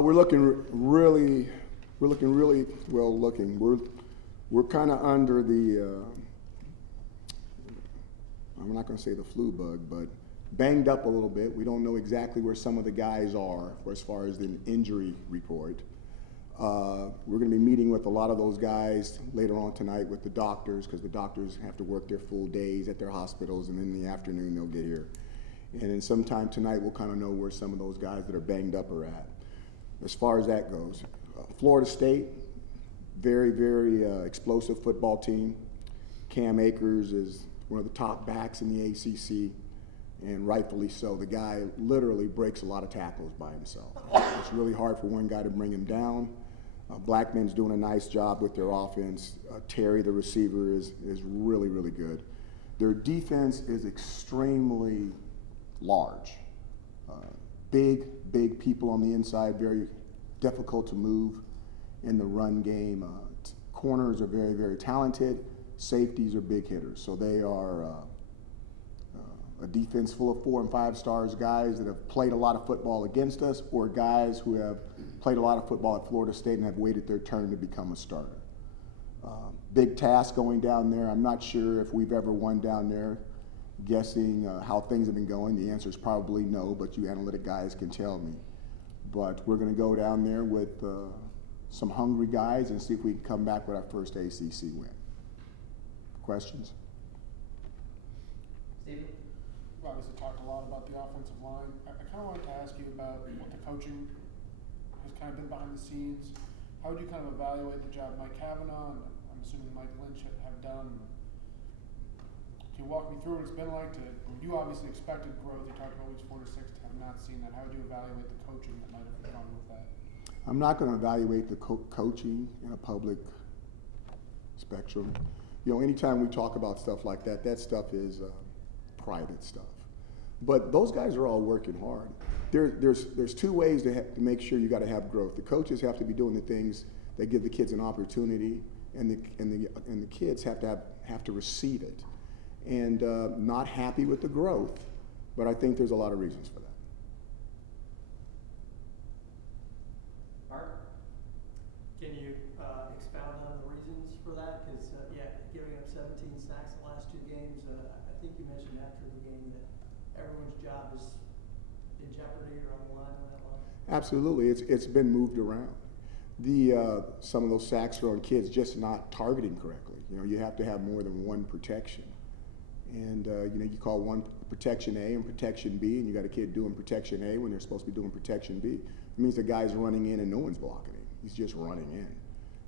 We're looking really well looking. We're kind of under the, I'm not going to say the flu bug, but banged up a little bit. We don't know exactly where some of the guys are as far as the injury report. We're going to be meeting with a lot of those guys later on tonight with the doctors, because the doctors have to work their full days at their hospitals, and in the afternoon they'll get here. And then sometime tonight we'll kind of know where some of those guys that are banged up are at. As far as that goes, Florida State, very explosive football team. Cam Akers is one of the top backs in the ACC, and rightfully so. The guy literally breaks a lot of tackles by himself. It's really hard for one guy to bring him down. Blackman's doing a nice job with their offense. Terry, the receiver, is really good. Their defense is extremely large. Big people on the inside, very difficult to move in the run game. Corners are very talented. Safeties are big hitters. So they are a defense full of 4 and 5 stars, guys that have played a lot of football against us, or guys who have played a lot of football at Florida State and have waited their turn to become a starter. Big task going down there. I'm not sure if we've ever won down there. Guessing how things have been going, the answer is probably no, but you analytic guys can tell me. But we're going to go down there with some hungry guys and see if we can come back with our first ACC win. Questions? Stephen? We've obviously talked a lot about the offensive line. I kind of wanted to ask you about what the coaching has kind of been behind the scenes. How would you kind of evaluate the job Mike Cavanaugh and I'm assuming Mike Lynch have done? Can you walk me through what it's been like you obviously expected growth, you talked about weeks 4 to 6, to have not seen that. How would you evaluate the coaching that might have gone with that? I'm not going to evaluate the coaching in a public spectrum. You know, anytime we talk about stuff like that, that stuff is private stuff. But those guys are all working hard. There's 2 ways to make sure you got to have growth. The coaches have to be doing the things that give the kids an opportunity, and the kids have to receive it. And not happy with the growth, but I think there's a lot of reasons for that. Mark? Can you expound on the reasons for that? Because, giving up 17 sacks the last 2 games, I think you mentioned after the game that everyone's job is in jeopardy or on the line on that line. Absolutely, it's been moved around. Some of those sacks are on kids just not targeting correctly. You know, you have to have more than one protection. And you call one protection A and protection B, and you got a kid doing protection A when they're supposed to be doing protection B. It means the guy's running in and no one's blocking him. He's just running in.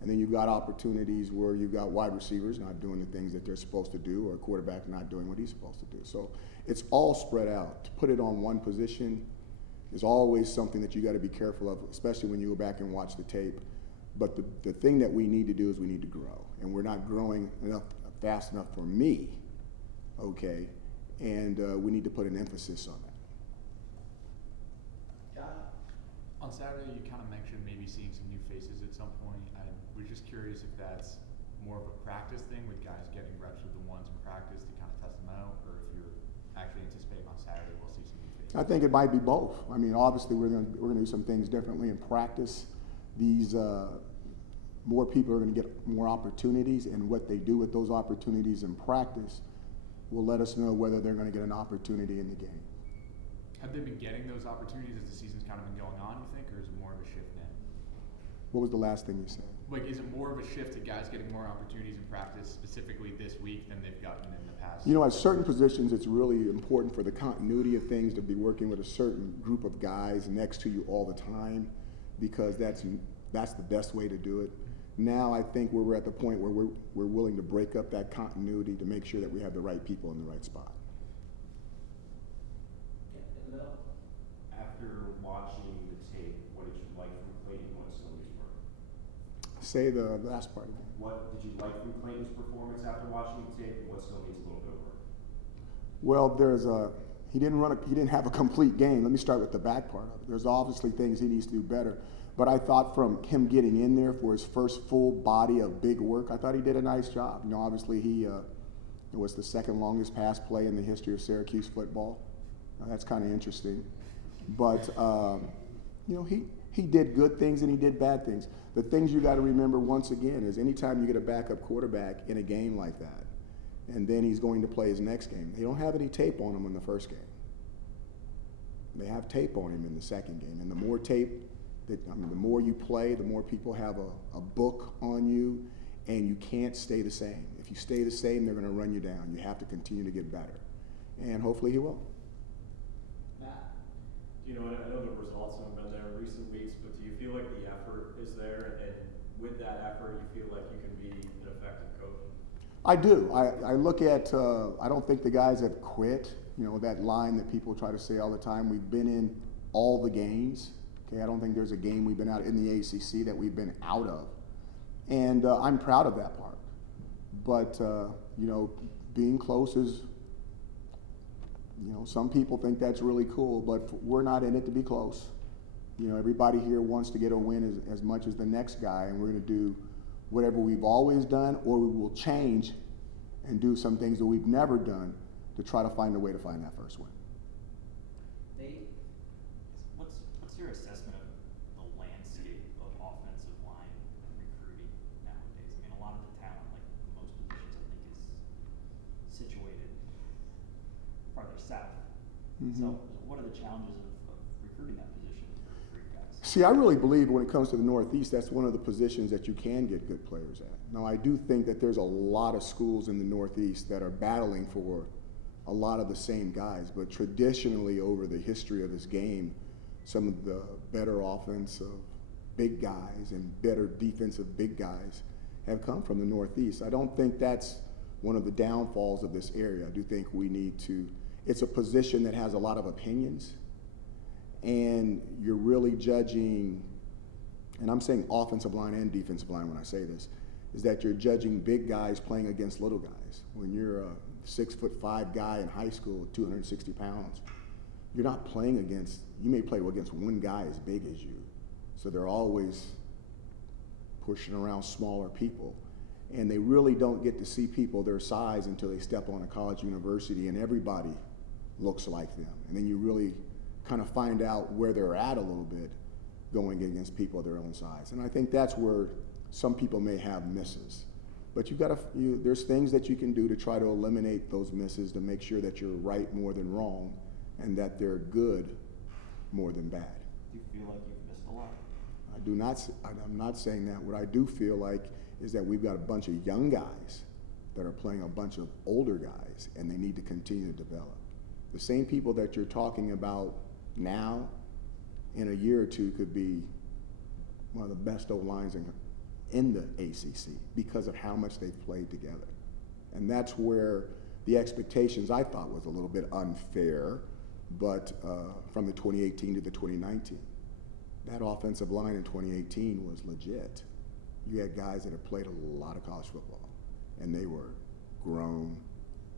And then you've got opportunities where you've got wide receivers not doing the things that they're supposed to do, or a quarterback not doing what he's supposed to do. So it's all spread out. To put it on one position is always something that you got to be careful of, especially when you go back and watch the tape. But the thing that we need to do is we need to grow. And we're not growing fast enough for me. Okay, and we need to put an emphasis on that. John? On Saturday, you kind of mentioned maybe seeing some new faces at some point. I was just curious if that's more of a practice thing with guys getting reps with the ones in practice to kind of test them out, or if you're actually anticipating on Saturday we'll see some new faces. I think it might be both. I mean, obviously we're going to do some things differently in practice. These more people are going to get more opportunities, and what they do with those opportunities in practice will let us know whether they're going to get an opportunity in the game. Have they been getting those opportunities as the season's kind of been going on, you think, or is it more of a shift now? What was the last thing you said? Like, is it more of a shift to guys getting more opportunities in practice specifically this week than they've gotten in the past? You know, at certain positions, it's really important for the continuity of things to be working with a certain group of guys next to you all the time, because that's the best way to do it. Now I think we're at the point where we're willing to break up that continuity to make sure that we have the right people in the right spot. After watching the tape, what did you like from Clayton? What still needs work? Say the last part again. What did you like from Clayton's performance after watching the tape, and what still needs a little bit of work? Well, he didn't have a complete game. Let me start with the back part of it. There's obviously things he needs to do better. But I thought from him getting in there for his first full body of big work, I thought he did a nice job. You know, obviously it was the second longest pass play in the history of Syracuse football. That's kind of interesting. But, He did good things and he did bad things. The things you got to remember once again is anytime you get a backup quarterback in a game like that, and then he's going to play his next game, they don't have any tape on him in the first game. They have tape on him in the second game. And the more tape, the more you play, the more people have a book on you, and you can't stay the same. If you stay the same, they're going to run you down. You have to continue to get better. And hopefully he will. Matt, you know, I know the results haven't been there in recent weeks, but do you feel like the effort is there? And with that effort, you feel like you can be an effective coach? I do. I look at, I don't think the guys have quit. You know, that line that people try to say all the time, we've been in all the games. Okay, I don't think there's a game we've been out in the ACC that we've been out of. And I'm proud of that part. But, you know, being close is, you know, some people think that's really cool, but we're not in it to be close. You know, everybody here wants to get a win as much as the next guy, and we're going to do whatever we've always done, or we will change and do some things that we've never done to try to find a way to find that first win. What's your assessment of the landscape of offensive line recruiting nowadays? I mean, a lot of the talent, like most positions, I think, is situated farther south. Mm-hmm. So, what are the challenges of recruiting that position for you guys? See, I really believe when it comes to the Northeast, that's one of the positions that you can get good players at. Now, I do think that there's a lot of schools in the Northeast that are battling for a lot of the same guys, but traditionally over the history of this game, some of the better offensive big guys and better defensive big guys have come from the Northeast. I don't think that's one of the downfalls of this area. I do think we need to, it's a position that has a lot of opinions, and you're really judging, and I'm saying offensive line and defensive line when I say this, is that you're judging big guys playing against little guys. When you're a 6'5" guy in high school, 260 pounds, you're not playing against, you may play against one guy as big as you. So they're always pushing around smaller people. And they really don't get to see people their size until they step on a college university and everybody looks like them. And then you really kind of find out where they're at a little bit going against people their own size. And I think that's where some people may have misses. But you've got to, there's things that you can do to try to eliminate those misses to make sure that you're right more than wrong and that they're good more than bad. Do you feel like you've missed a lot? I'm not saying that. What I do feel like is that we've got a bunch of young guys that are playing a bunch of older guys, and they need to continue to develop. The same people that you're talking about now, in a year or two, could be one of the best O-lines in the ACC because of how much they've played together. And that's where the expectations, I thought, was a little bit unfair, but from the 2018 to the 2019. That offensive line in 2018 was legit. You had guys that had played a lot of college football, and they were grown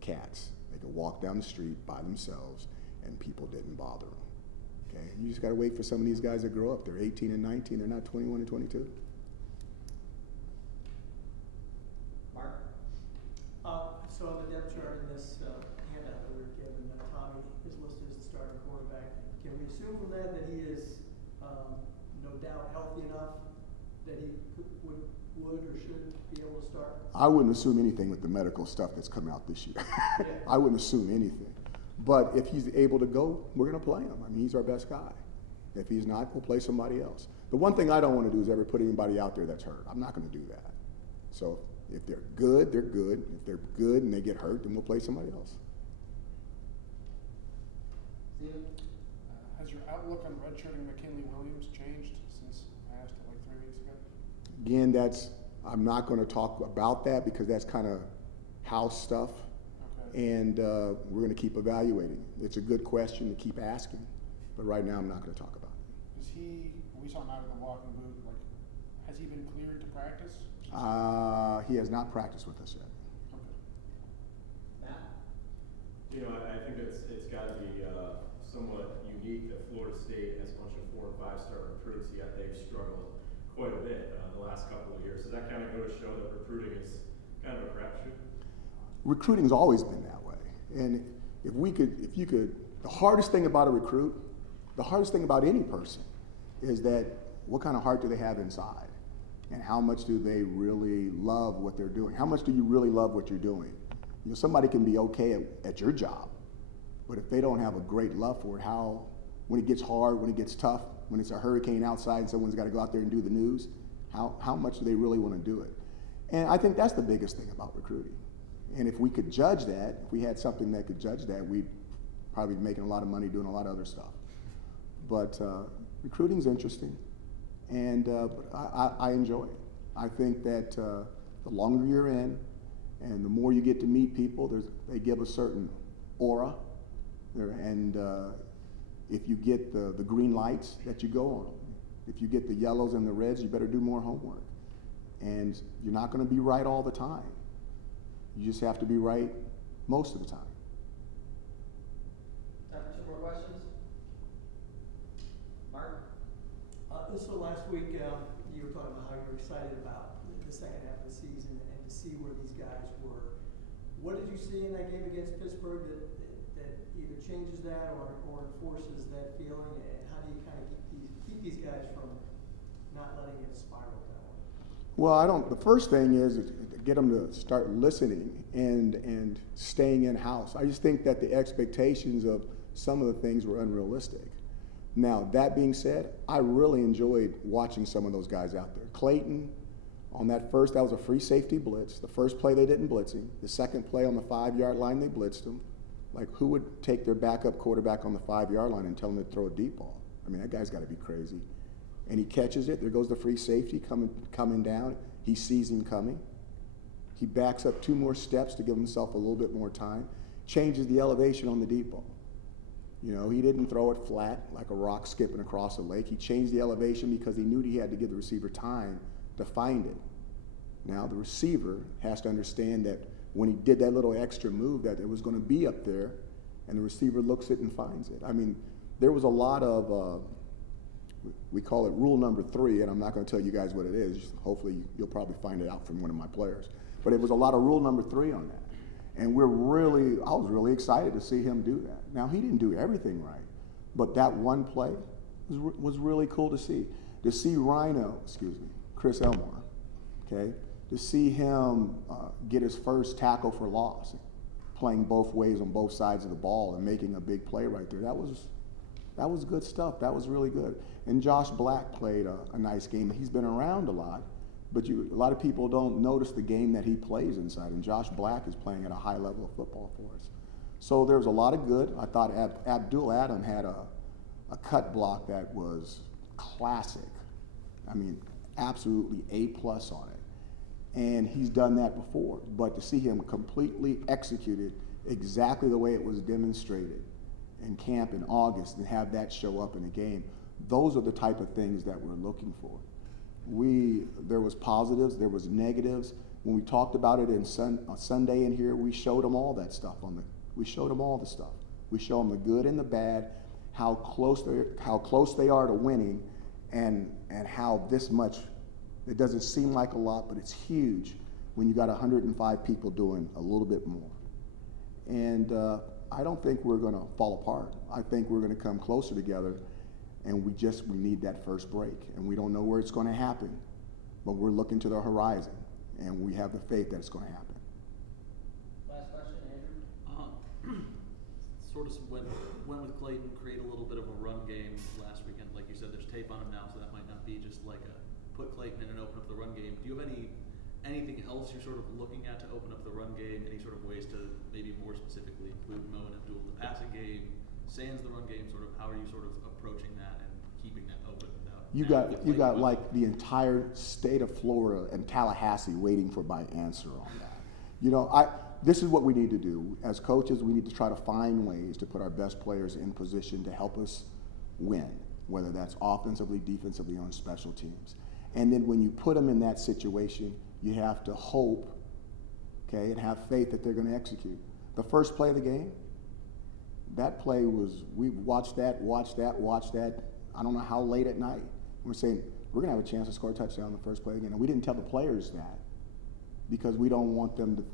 cats. They could walk down the street by themselves, and people didn't bother them. Okay? You just got to wait for some of these guys to grow up. They're 18 and 19. They're not 21 and 22. So on the depth chart in this handout that we were given, Tommy is listed as the starting quarterback. Can we assume from that that he is no doubt healthy enough that he would or should be able to start? I wouldn't assume anything with the medical stuff that's come out this year. Yeah. I wouldn't assume anything. But if he's able to go, we're going to play him. I mean, he's our best guy. If he's not, we'll play somebody else. The one thing I don't want to do is ever put anybody out there that's hurt. I'm not going to do that. So if they're good, they're good. If they're good and they get hurt, then we'll play somebody else. Has your outlook on redshirting McKinley Williams changed since I asked it like 3 weeks ago? Again, I'm not going to talk about that because that's kind of house stuff. Okay. And we're going to keep evaluating. It's a good question to keep asking, but right now I'm not going to talk about it. We saw him out of the walking boot, like, has he been cleared to practice? He has not practiced with us yet. Okay. You know, I think it's got to be somewhat unique that Florida State has a bunch of 4- and 5-star recruits, yet they've struggled quite a bit the last couple of years. Does that kind of go to show that recruiting is kind of a crapshoot? Recruiting's always been that way. And if you could, the hardest thing about a recruit, the hardest thing about any person is that what kind of heart do they have inside? And how much do they really love what they're doing? How much do you really love what you're doing? You know, somebody can be okay at your job, but if they don't have a great love for it, when it gets hard, when it gets tough, when it's a hurricane outside and someone's got to go out there and do the news, how much do they really want to do it? And I think that's the biggest thing about recruiting. And if we could judge that, if we had something that could judge that, we'd probably be making a lot of money doing a lot of other stuff. But recruiting's interesting, and I enjoy it. I think that the longer you're in, and the more you get to meet people, they give a certain aura, and if you get the green lights, that you go on. If you get the yellows and the reds, you better do more homework. And you're not going to be right all the time. You just have to be right most of the time. Time for some more questions? Mark? So last week, you were talking about how you were excited about the second half of the season and to see where these guys were. What did you see in that game against Pittsburgh that either changes that or enforces that feeling? And how do you kind of keep these guys from not letting it spiral down? Well, the first thing is to get them to start listening and staying in-house. I just think that the expectations of some of the things were unrealistic. Now, that being said, I really enjoyed watching some of those guys out there. Clayton, on that was a free safety blitz. The first play they didn't blitz him. The second play on the 5-yard line, they blitzed him. Like, who would take their backup quarterback on the 5-yard line and tell him to throw a deep ball? I mean, that guy's got to be crazy. And he catches it. There goes the free safety coming down. He sees him coming. He backs up 2 more steps to give himself a little bit more time. Changes the elevation on the deep ball. You know, he didn't throw it flat like a rock skipping across a lake. He changed the elevation because he knew he had to give the receiver time to find it. Now, the receiver has to understand that when he did that little extra move, that it was going to be up there, and the receiver looks it and finds it. I mean, there was a lot of, we call it rule number 3, and I'm not going to tell you guys what it is. Hopefully, you'll probably find it out from one of my players. But it was a lot of rule number 3 on that. And I was really excited to see him do that. Now, he didn't do everything right, but that one play was really cool to see. To see Chris Elmore, okay, to see him get his first tackle for loss, playing both ways on both sides of the ball and making a big play right there. That was good stuff. That was really good. And Josh Black played a nice game. He's been around a lot, but a lot of people don't notice the game that he plays inside. And Josh Black is playing at a high level of football for us. So there was a lot of good. I thought Abdul Adam had a cut block that was classic. I mean, absolutely A+ on it. And he's done that before. But to see him completely execute it exactly the way it was demonstrated in camp in August and have that show up in a game, those are the type of things that we're looking for. There was positives, there was negatives. When we talked about it on Sunday in here, we showed them all that stuff. We showed them all the stuff. We show them the good and the bad, how close they are to winning, and how this much. It doesn't seem like a lot, but it's huge when you got 105 people doing a little bit more. And I don't think we're going to fall apart. I think we're going to come closer together, and we need that first break. And we don't know where it's going to happen, but we're looking to the horizon, and we have the faith that it's going to happen. Last question, Andrew. Sort of went with Clayton, create a little bit of a run game last weekend. Like you said, there's tape on him now, so that might not be just like a put Clayton in and open up the run game. Do you have anything else you're sort of looking at to open up the run game? Any sort of ways to maybe more specifically include Mo and Abdul in the passing game, sans the run game? Sort of how are you sort of approaching that and keeping that open without? You got like the entire state of Florida and Tallahassee waiting for my answer on that. You know, this is what we need to do. As coaches, we need to try to find ways to put our best players in position to help us win, whether that's offensively, defensively, on special teams. And then when you put them in that situation, you have to hope, okay, and have faith that they're going to execute. The first play of the game, that play we watched that, I don't know how late at night. We're saying, we're going to have a chance to score a touchdown in the first play again. And we didn't tell the players that because we don't want them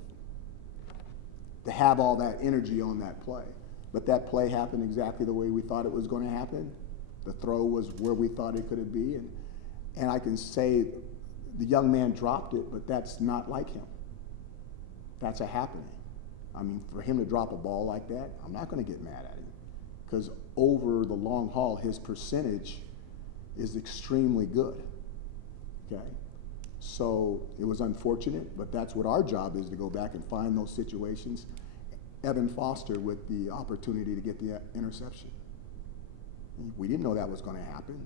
to have all that energy on that play. But that play happened exactly the way we thought it was going to happen. The throw was where we thought it could be, And I can say the young man dropped it, but that's not like him. That's a happening. I mean, for him to drop a ball like that, I'm not going to get mad at him, because over the long haul, his percentage is extremely good, okay? So it was unfortunate, but that's what our job is, to go back and find those situations. Evan Foster with the opportunity to get the interception. We didn't know that was going to happen.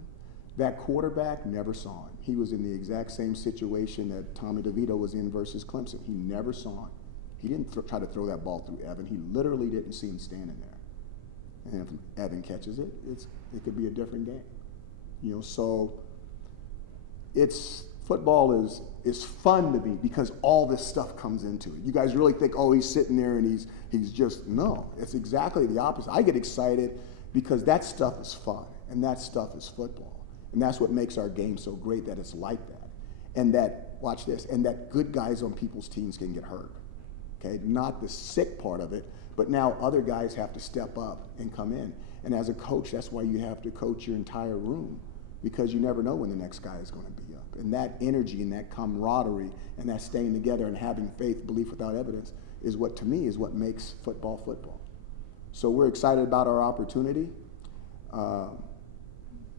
That quarterback never saw him. He was in the exact same situation that Tommy DeVito was in versus Clemson. He never saw him. He didn't try to throw that ball through Evan. He literally didn't see him standing there. And if Evan catches it, it could be a different game. You know, so football is fun to be, because all this stuff comes into it. You guys really think, oh, he's sitting there and he's just, no, it's exactly the opposite. I get excited because that stuff is fun, and that stuff is football. And that's what makes our game so great, that it's like that. And that, watch this, and that good guys on people's teams can get hurt. Okay, not the sick part of it, but now other guys have to step up and come in. And as a coach, that's why you have to coach your entire room, because you never know when the next guy is going to be up. And that energy and that camaraderie and that staying together and having faith, belief without evidence, is what, to me, is what makes football football. So we're excited about our opportunity.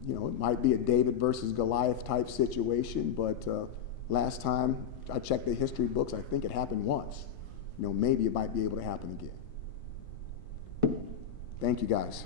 You know, it might be a David versus Goliath type situation, but last time I checked the history books, I think it happened once. You know, maybe it might be able to happen again. Thank you, guys.